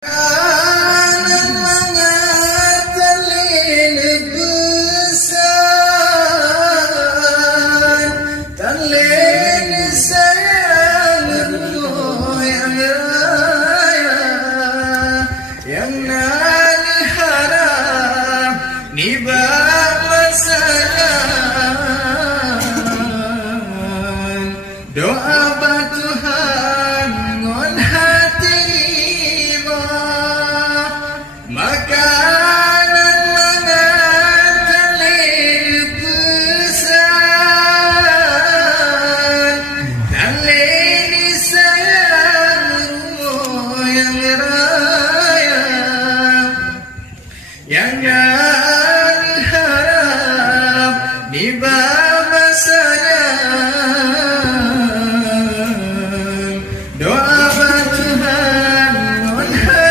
Anak mengatalin besar talin sayangmu yang nani haram ni ba masana